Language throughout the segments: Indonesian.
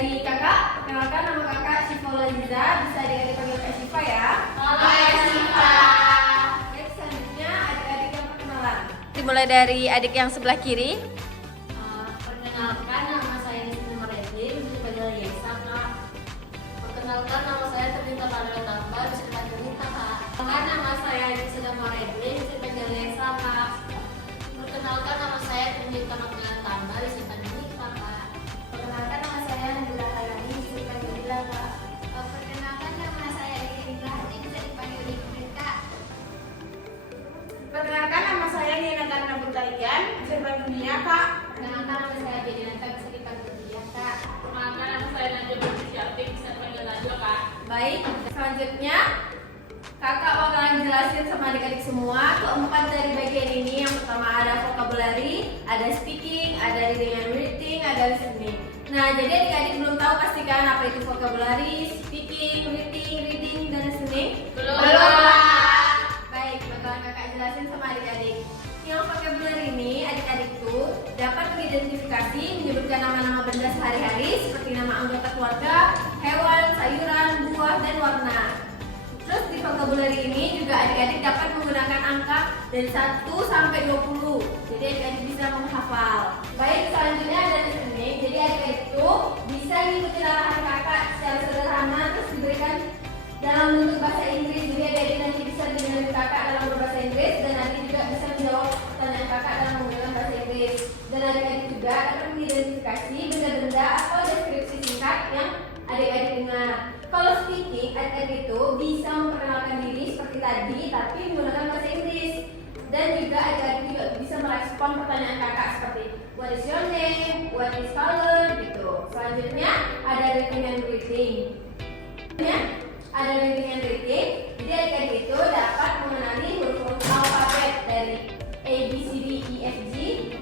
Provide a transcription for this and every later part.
Dari kakak, perkenalkan nama kakak Syifa Laziza, bisa adik-adik panggil Kak Syifa ya. Halo Kak Syifa. Baik, selanjutnya adik-adik yang perkenalan. Dimulai dari adik yang sebelah kiri. Perkenalkan, nama saya Nisna Maredin, bisa dipanggil Yesa, Kak. Perkenalkan, nama saya Terminta Ladra Tambar, bisa dipanggil Nita, Kak. Perkenalkan, nama saya Nisna Maredin, bisa dipanggil Yesa, Kak. Perkenalkan, nama saya Terminta Ladra Tambar, bisa dipanggil Nita, Kak. Perkenalkan, nama saya Nabila Kayani, bisa dipanggil Bila, Kak. Perkenalkan, nama saya Eka Hati, bisa dipanggil Ibu, Kak. Perkenalkan, nama saya Nina Karna Butaian, bisa dipanggil Nia, Kak. Perkenalkan, nama saya Jadi Nanta, bisa dipanggil Dia, Kak. Perkenalkan, nama saya Najwa Bersyarti, bisa dipanggil Najwa, Kak. Baik, selanjutnya kakak bakalan jelasin sama adik-adik semua keempat dari bagian ini. Yang pertama ada vocabulary, ada speaking, ada reading and writing, ada listening. Nah, jadi adik-adik belum tahu pastikan apa itu vocabulary, speaking, reading, dan listening? Belum. Baik, bakalan kakak jelasin sama adik-adik. Yang vocabulary ini adik-adik tuh dapat mengidentifikasi, menyebutkan nama-nama benda sehari-hari seperti nama anggota keluarga, hewan, sayuran, buah, dan warna. Terus di vocabulary ini juga adik-adik dapat menggunakan angka dari 1 sampai 20. Jadi adik-adik bisa menghafal. Baik, selanjutnya ada listening. Jadi adik-adik itu bisa mengikuti arahan kakak secara sederhana terus diberikan dalam bentuk bahasa Inggris. Jadi adik-adik nanti bisa dengerin kakak dalam berbahasa Inggris dan adik juga bisa menjawab pertanyaan kakak dalam menggunakan bahasa Inggris. Dan adik-adik juga dapat mengidentifikasi benda-benda atau deskripsi singkat yang adik-adik dengar. Kalau speaking, adik-adik itu bisa memperkenalkan diri seperti tadi, tapi menggunakan bahasa Inggris. Dan juga adik-adik juga bisa merespon pertanyaan kakak seperti what is your name, what is color, gitu. Selanjutnya ada reading and writing. Ada reading and writing. Jadi adik-adik itu dapat mengenali huruf-huruf alfabet dari A, B, C, D, E, F, G.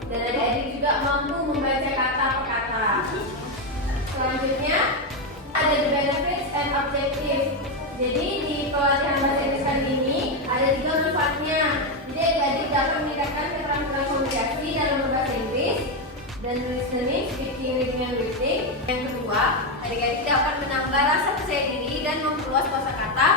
Dan adik-adik juga mampu membaca kata per kata. Selanjutnya ada the benefits and objective. Jadi di pelatihan bahasa Inggris kali ini ada 3 manfaatnya. Jadi adik-adik dapat meningkatkan keterampilan komunikasi dalam berbahasa Inggris dan listening, speaking, reading, and writing. Yang kedua, adik-adik dapat menambah rasa percaya diri dan memperluas kosakata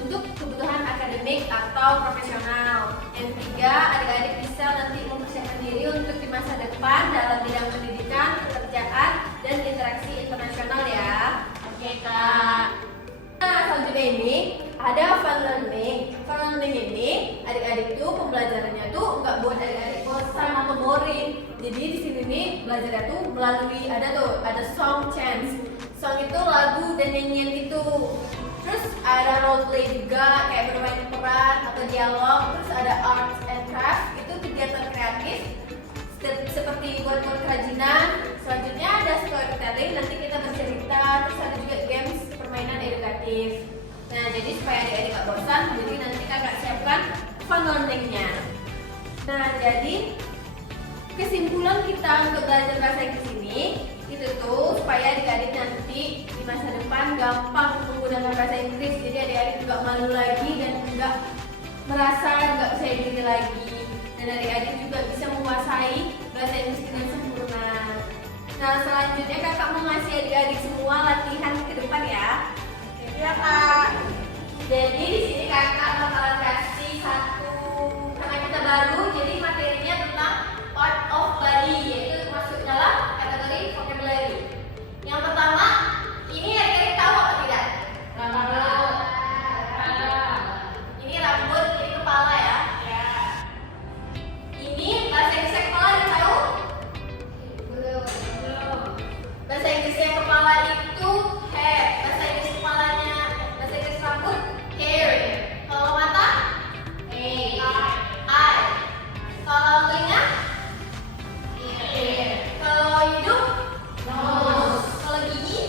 untuk kebutuhan akademik atau profesional. Yang ketiga, adik-adik bisa nanti mempersiapkan diri untuk di masa depan dalam bidang pendidikan, pekerjaan, dan interaksi internasional ya. Oke, Kak. Nah, selanjutnya ini ada fun learning. Fun learning ini adik-adik tuh pembelajarannya tuh nggak buat adik-adik bosan atau boring. Jadi di sini nih belajarnya tuh melalui ada song chants. Song itu lagu dan nyanyian itu. Terus ada role play juga kayak bermain peran atau dialog. Terus ada arts and craft, itu kegiatan kreatif seperti buat kerajinan. Selanjutnya ada storytelling, nanti kita bercerita. Terus ada juga games permainan edukatif. Nah, jadi supaya adik-adik gak bosan, jadi nanti kakak siapkan fun learning-nya. Nah, jadi kesimpulan kita untuk belajar bahasa Inggris ini itu tuh supaya adik-adik nanti di masa depan gampang menggunakan bahasa Inggris. Jadi adik-adik juga malu lagi dan enggak merasa enggak percaya diri lagi. Dan adik-adik juga bisa menguasai bahasa Inggris dengan sempurna. Nah, selanjutnya kakak mau ngasih adik-adik semua latihan ke depan ya. Iya, Kak. Jadi di sini kakak bakalan kasih satu, karena kita baru, jadi materinya tentang part of body, yaitu masuk dalam kategori vocabulary. Yang pertama, ini adik-adik tahu apa tidak? Rambut. Ini rambut, ini kepala ya. Ini bahasa Inggrisnya kepala ada yang tahu? Belum. Bahasa Inggrisnya kepala itu hair. Bahasa Inggris kepalanya, bahasa Inggris rambut hair. Kalau mata eye. Kalau telinga ear. Kalau hidung nose. Kalau gigi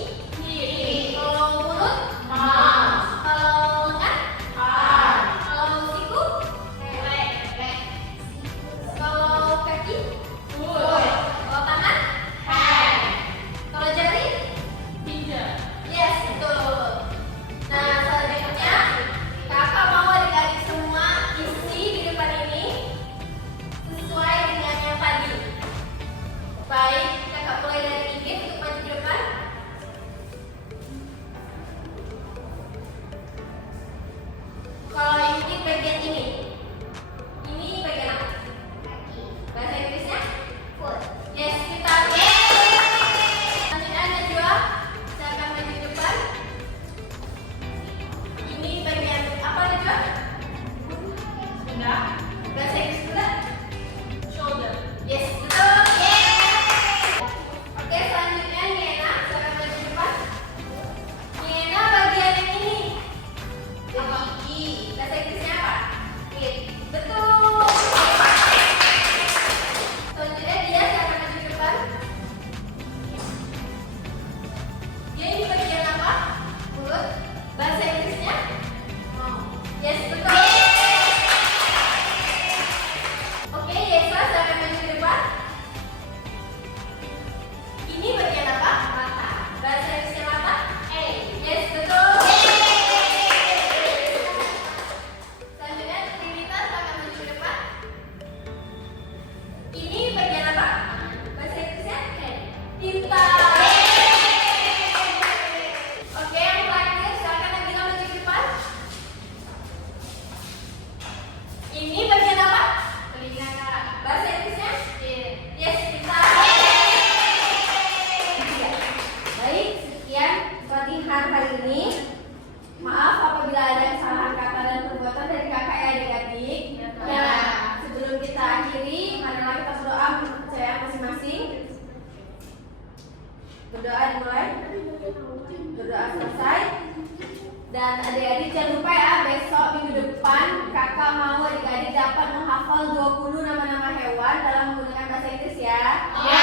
hafal 20 nama-nama hewan dalam menggunakan bahasa Inggris ya. Ya.